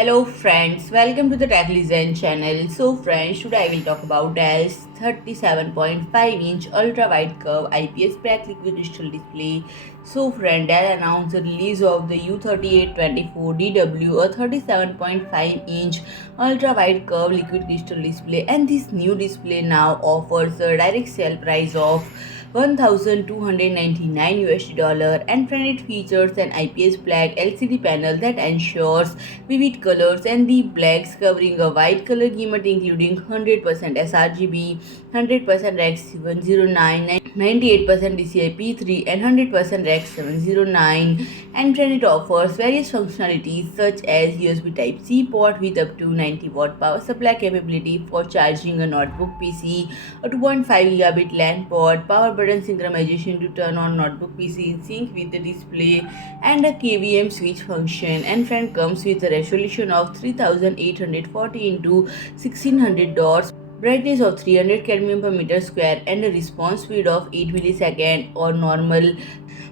Hello friends, welcome to the Tech Listen channel. So friends, today I will talk about Dell's 37.5-inch ultra-wide curve IPS Black liquid crystal display. So friend, Dell announced the release of the U3824DW, a 37.5-inch ultra-wide curve liquid crystal display, and this new display now offers a direct sale price of $1,299 and friend, it features an IPS Black LCD panel that ensures vivid colors and the blacks covering a white color gamut including 100% sRGB, 100% Rex 709, 98% DCI P3 and 100% Rex 709, and then it offers various functionalities such as USB Type-C port with up to 90-watt power supply capability for charging a notebook PC, a 2.5 Gigabit LAN port, power button synchronization to turn on notebook PC in sync with the display, and a KVM switch function. And friend, comes with a resolution of 3840 into 1600 dots, brightness of 300 cadmium per meter square, and a response speed of 8 millisecond or normal,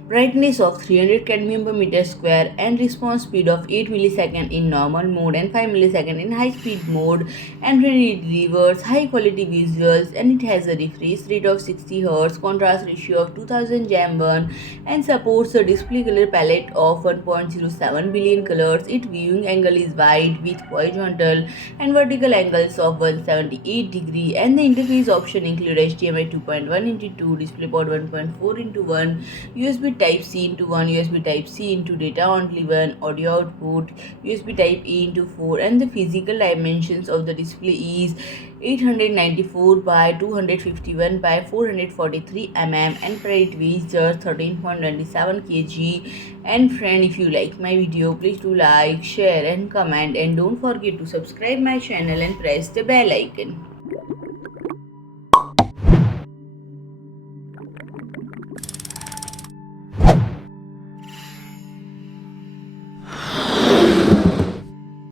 brightness of 300 cadmium per meter square, and response speed of 8 millisecond in normal mode and 5 millisecond in high speed mode. And when it delivers high quality visuals, and it has a refresh rate of 60 Hz, contrast ratio of 2000 jam1, and supports a display color palette of 1.07 billion colors. Its viewing angle is wide with horizontal and vertical angles of 178 degree, and the interface option include HDMI 2.1x2, DisplayPort 1.4x1, USB Type-C into 1, USB Type-C into data only 1, audio output, USB Type-A into 4, and the physical dimensions of the display is 894 by 251 by 443 mm, and it weighs just 13.27 kg. And friend, if you like my video, please do like, share and comment, and don't forget to subscribe my channel and press the bell icon.